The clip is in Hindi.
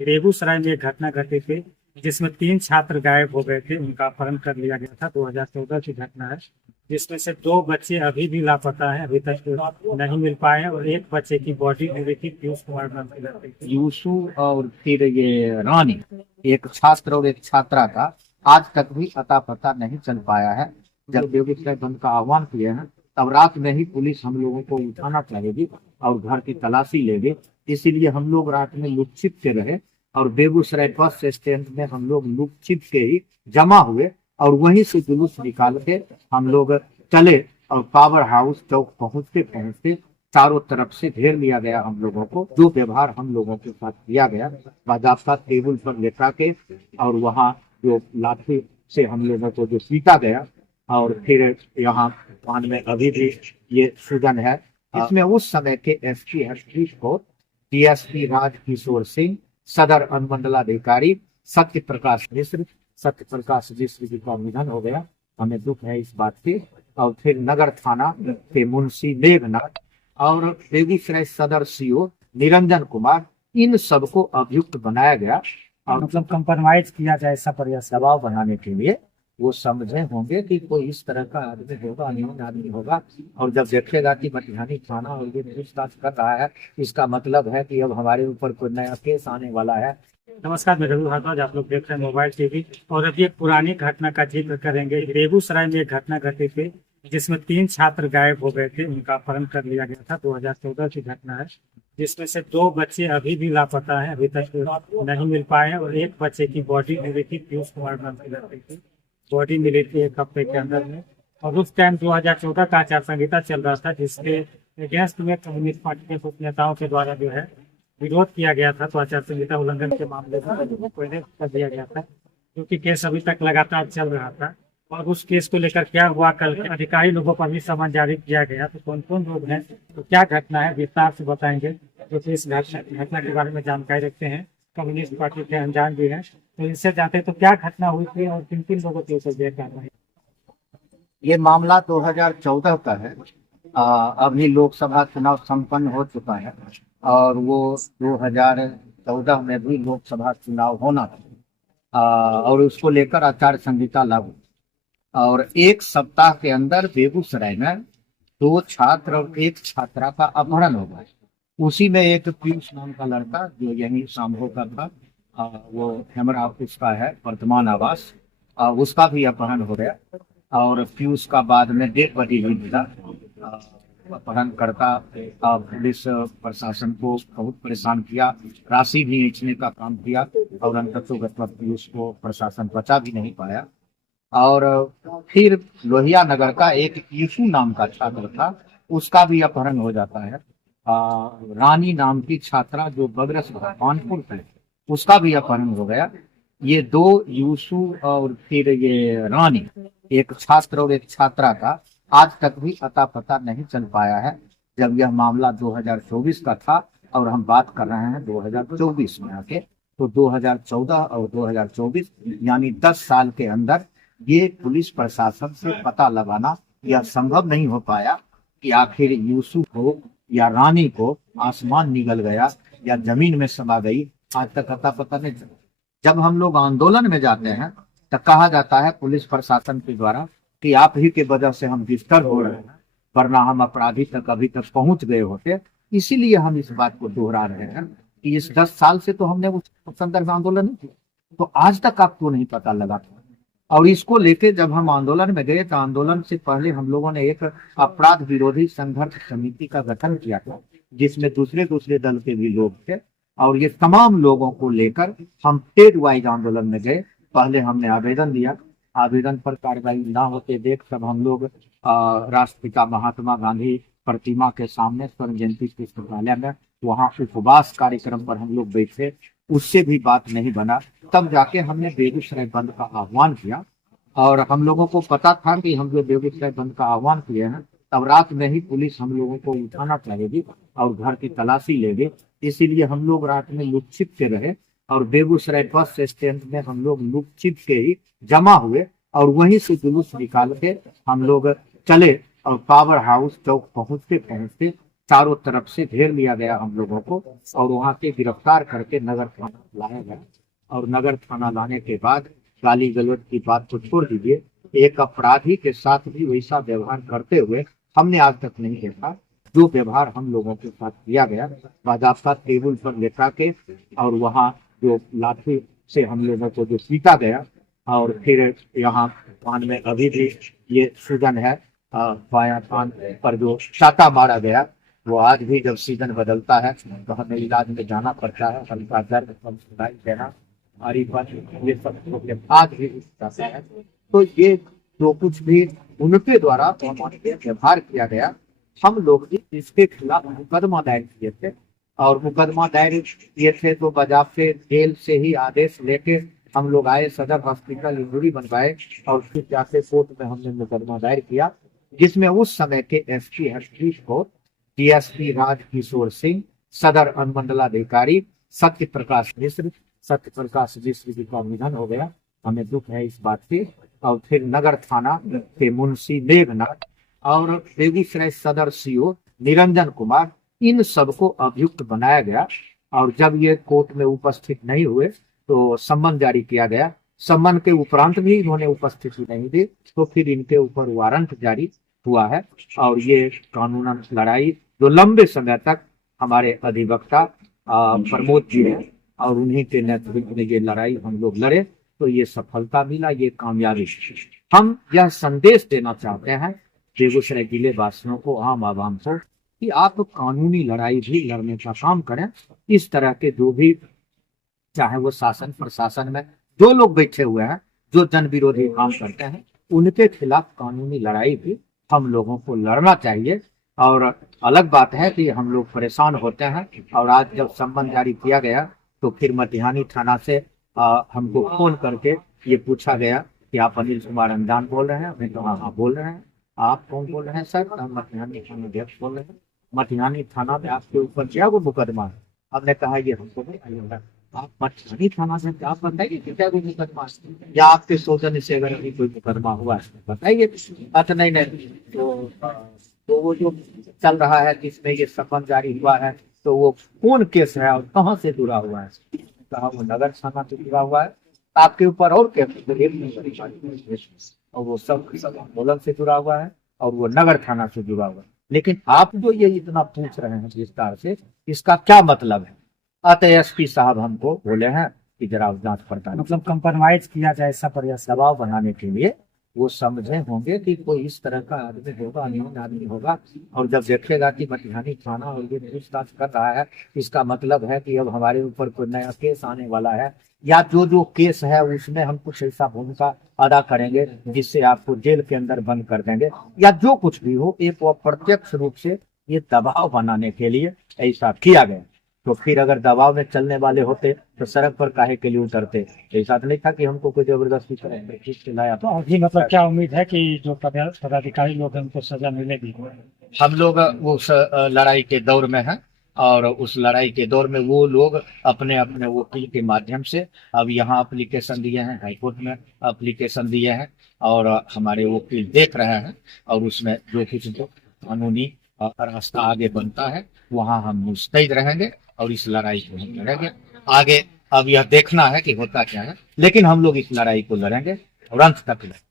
बेगूसराय में एक घटना घटी थी जिसमें 3 छात्र गायब हो गए थे। उनका अपहरण कर लिया गया था। 2014 की घटना है, जिसमें से 2 बच्चे अभी भी लापता हैं, अभी तक नहीं मिल पाए हैं। और एक बच्चे की बॉडी मिली थी, पीयूष कुमार नाम की लड़की की। यूसु और फिर ये रानी, एक छात्र और एक छात्रा का आज तक भी अता पता नहीं चल पाया है। जब बेगूसराय बंद का आह्वान किए हैं तब रात में ही पुलिस हम लोगों को उठाना चाहेगी और घर की तलाशी लेगी। इसीलिए हम लोग रात में लुक छिप के रहे और बेगूसराय बस स्टैंड में हम लोग लुक छिप के ही जमा हुए और वहीं से जुलूस निकाल के हम लोग चले और पावर हाउस चौक पहुंचते पहुंचते चारों तरफ से घेर लिया गया हम लोगों को। जो व्यवहार हम लोगों के साथ किया गया, बाजाबता टेबल पर लेटा के और वहाँ जो लाठी से हम लोगों को जो पीटा गया और फिर यहाँ कान में अभी भी ये सूजन है। इसमें उस समय के एसपी हर्षदीप कौर, डीएसपी राजकिशोर सिंह, सदर अनुमंडलाधिकारी सत्य प्रकाश मिश्र जी का निधन हो गया। हमें दुख है इस बात की। और फिर नगर थाना के मुंशी मेघनाथ और बेगूसराय सदर सीओ निरंजन कुमार, इन सबको अभियुक्त बनाया गया और मतलब कंप्रोमाइज किया जाए ऐसा प्रयास। दबाव बनाने के लिए वो समझे होंगे कि कोई इस तरह का आदमी होगा, अनियमित आदमी होगा। और जब देखेगा कि मटिहानी थाना और ये पूछताछ कर रहा है, इसका मतलब है कि अब हमारे ऊपर कोई नया केस आने वाला है। नमस्कार, मैं रघु भारद्वाज, आप लोग देख रहे हैं मोबाइल टीवी। और अभी एक पुरानी घटना का जिक्र करेंगे। बेगूसराय में एक घटना घटी थी जिसमें 3 छात्र गायब हो गए थे। उनका अपहरण कर लिया गया था। 2014 की घटना है, जिसमें से 2 बच्चे अभी भी लापता हैं, अभी तक नहीं मिल पाए हैं। और एक बच्चे की बॉडी मिली थी, पीयूष कुमार नाम की लड़की की बॉडी मिली थी 1 हफ्ते के अंदर में। और उस टाइम 2014 का आचार संहिता चल रहा था, जिसके अगेंस्ट में कम्युनिस्ट पार्टी के कुछ नेताओं के द्वारा जो है विरोध किया गया था। तो आचार संहिता उल्लंघन के मामले में पहले कर दिया गया था, क्योंकि केस अभी तक लगातार चल रहा था। और उस केस को लेकर क्या हुआ, कल अधिकारी लोगों पर भी समन जारी किया गया। तो कौन कौन लोग हैं, तो क्या घटना है, विस्तार से बताएंगे। जो कि इस घटना के बारे में जानकारी रखते हैं, कम्युनिस्ट पार्टी के अनजान भी हैं, तो इनसे जानते हैं तो क्या घटना हुई थी और किन किन लोगों के ऊपर जेल कार्रवाई। ये मामला 2014 का है। अभी लोकसभा चुनाव संपन्न हो चुका है और वो 2014 में भी लोकसभा चुनाव होना था। और उसको लेकर आचार संहिता लागू और 1 सप्ताह के अंदर बेगूसराय में 2 छात्र और 1 छात्रा का अपहरण हो गया। उसी में एक पीयूष नाम का लड़का जो यही शाम्भो का था, वो हेमरा ऑफिस का है, वर्तमान आवास, उसका भी अपहरण हो गया। और पीयूष का बाद में डेड बॉडी भी मिला। अपहरणकर्ता पुलिस प्रशासन को बहुत परेशान किया, राशि भी बेचने का काम किया और अंततः पीयूष को प्रशासन बचा भी नहीं पाया। और फिर लोहिया नगर का एक यीशु नाम का छात्र था, उसका भी अपहरण हो जाता है। रानी नाम की छात्रा जो बगरस कानपुर है, उसका भी अपहरण हो गया। ये 2 यूसु और फिर ये रानी, एक छात्र और एक छात्रा का आज तक भी अता पता नहीं चल पाया है। जब यह मामला 2024 का था और हम बात कर रहे हैं 2024 में आके, तो 2014 और 2024 यानी 10 साल के अंदर ये पुलिस प्रशासन से पता लगाना यह संभव नहीं हो पाया कि आखिर यूसुफ को या रानी को आसमान निगल गया या जमीन में समा गई, आज तक अता पता नहीं चला। जब हम लोग आंदोलन में जाते हैं तो कहा जाता है पुलिस प्रशासन के द्वारा कि आप ही के वजह से हम डिस्टर्ब हो रहे हैं, वरना हम अपराधी तक अभी तक पहुंच गए होते। इसीलिए हम इस बात को दोहरा रहे हैं कि इस 10 साल से तो हमने उस संदर्भ में आंदोलन नहीं किया, तो आज तक आपको नहीं पता लगा। और इसको लेके जब हम आंदोलन में गए तो आंदोलन से पहले हम लोगों ने एक अपराध विरोधी संघर्ष समिति का गठन किया था, जिसमें दूसरे दूसरे दल के भी लोग थे। और ये तमाम लोगों को लेकर हम स्टेट वाइज आंदोलन में गए। पहले हमने आवेदन दिया, आवेदन पर कार्रवाई ना होते देख तब हम लोग राष्ट्रपिता महात्मा गांधी प्रतिमा के सामने स्वर्ण जयंती पुस्तकालय में वहाँ उपवास कार्यक्रम पर हम लोग बैठे, उससे भी बात नहीं बना। तब जाके हमने बेगूसराय बंद का आह्वान किया और हम लोगों को पता था कि हम जो बेगूसराय बंद का आह्वान किए हैं तब रात में ही पुलिस हम लोगों को उठाना चाहेगी और घर की तलाशी लेगी। इसीलिए हम लोग रात में लुक छिप के रहे और बेगूसराय बस स्टैंड में हम लोग लुक छिप के ही जमा हुए और वहीं से जुलूस निकाल के हम लोग चले और पावर हाउस चौक पहुंचते पहुंचते चारों तरफ से घेर लिया गया हम लोगों को और वहां से गिरफ्तार करके नगर थाना लाया गया। और नगर थाना लाने के बाद गाली गलौज की बात को छोड़ दीजिए, एक अपराधी के साथ भी वैसा व्यवहार करते हुए हमने आज तक नहीं देखा। जो व्यवहार हम लोगों के साथ किया गया, बाजाबता टेबल पर लेटा के और वहाँ जो लाठी से हम लोगों को जो पीटा गया, और फिर यहाँ कान में अभी भी ये सूजन है, बायां कान पर जो चाटा मारा गया, वो आज भी जब सीजन बदलता है तो हमें इलाज में जाना पड़ता है। हल्का दर्द, कम सुनाई देना, भारी पन, ये सब आज भी जाता है। तो ये जो कुछ भी उनके द्वारा हमारे व्यवहार किया गया, हम लोग भी इसके खिलाफ मुकदमा दायर किए थे। और मुकदमा दायर किए थे तो बजाते जेल से ही आदेश लेके हम लोग आए, सदर हॉस्पिटल इंजरी बनवाए और फिर जाके कोर्ट में हमने मुकदमा दायर किया, जिसमें उस समय के एसपी हरप्रीत कौर, डीएसपी राजकिशोर सिंह, सदर अनुमंडलाधिकारी सत्य प्रकाश मिश्र जी का निधन हो गया। हमें दुख है इस बात से। और फिर नगर थाना के मुंशी मेघनाथ और बेगूसराय सदर सीओ निरंजन कुमार, इन सबको अभियुक्त बनाया गया। और जब ये कोर्ट में उपस्थित नहीं हुए तो सम्मन जारी किया गया। सम्मन के उपरांत भी इन्होंने उपस्थिति नहीं दी तो फिर इनके ऊपर वारंट जारी हुआ है। और ये कानूनन लड़ाई जो लंबे समय तक हमारे अधिवक्ता प्रमोद जी हैं और उन्हीं के नेतृत्व में ये लड़ाई हम लोग लड़े तो ये सफलता मिला, ये कामयाबी। हम यह संदेश देना चाहते हैं बेगूसराय जिले वासियों को, आम आवाम को, कि आप कानूनी लड़ाई भी लड़ने का काम करें। इस तरह के जो भी, चाहे वो शासन प्रशासन में जो लोग बैठे हुए हैं जो जन विरोधी काम करते हैं, उनके खिलाफ कानूनी लड़ाई भी हम लोगों को लड़ना चाहिए। और अलग बात है कि हम लोग परेशान होते हैं। और आज जब सम्मन जारी किया गया तो फिर मटिहानी थाना से हमको फोन करके ये पूछा गया कि आप अनिल कुमार अंजान बोल रहे हैं। हमने कहा हाँ बोल रहे हैं। आप कौन बोल रहे हैं सर? हम मटिहानी थाना अध्यक्ष बोल रहे हैं। मटिहानी थाना में आपके ऊपर क्या वो मुकदमा है? हमने कहा ये हमको नहीं पता। आप मटिहानी थाना से आप बताइए कि क्या कोई मुकदमा है, या आपके सौजन्य से अगर अभी कोई मुकदमा हुआ है बताइए। अच्छा नहीं तो वो जो चल रहा है जिसमें ये सम्मन जारी हुआ है तो वो कौन केस है और कहाँ से जुड़ा हुआ है? कहा वो नगर थाना से जुड़ा हुआ है। आपके ऊपर और केस और वो सब आंदोलन से जुड़ा हुआ है और वो नगर थाना से जुड़ा हुआ है। लेकिन आप जो ये इतना पूछ रहे हैं विस्तार से, इसका क्या मतलब है? अतः एसपी साहब हमको बोले हैं कि जरा जांच पड़ताल, मतलब कंप्रोमाइज किया जाए ऐसा प्रयास। दबाव बनाने के लिए वो समझे होंगे कि कोई इस तरह का आदमी होगा, अनियमित आदमी होगा। और जब देखेगा कि मटिहानी थाना और ये पूछताछ कर रहा है, इसका मतलब है कि अब हमारे ऊपर कोई नया केस आने वाला है, या जो केस है उसमें हम कुछ ऐसा भूमिका अदा करेंगे जिससे आपको जेल के अंदर बंद कर देंगे, या जो कुछ भी हो, एक अप्रत्यक्ष रूप से ये दबाव बनाने के लिए ऐसा किया गया। तो फिर अगर दबाव में चलने वाले होते तो सड़क पर काहे के लिए उतरते? ऐसा तो नहीं था कि हमको कोई जबरदस्ती लाया। तो अभी मतलब क्या उम्मीद है कि जो पदाधिकारी लोग हैं उनको सजा मिलेगी? हम लोग उस लड़ाई के दौर में हैं और उस लड़ाई के दौर में वो लोग अपने अपने वकील के माध्यम से अब यहाँ एप्लीकेशन दिए हैं, हाईकोर्ट में एप्लीकेशन दिए हैं और हमारे वकील देख रहे हैं। और उसमें जो कुछ कानूनी रास्ता आगे बनता है वहाँ हम मुस्तैद रहेंगे और इस लड़ाई को हम लड़ेंगे आगे। अब यह देखना है कि होता क्या है, लेकिन हम लोग इस लड़ाई को लड़ेंगे और अंत तक लड़ेंगे।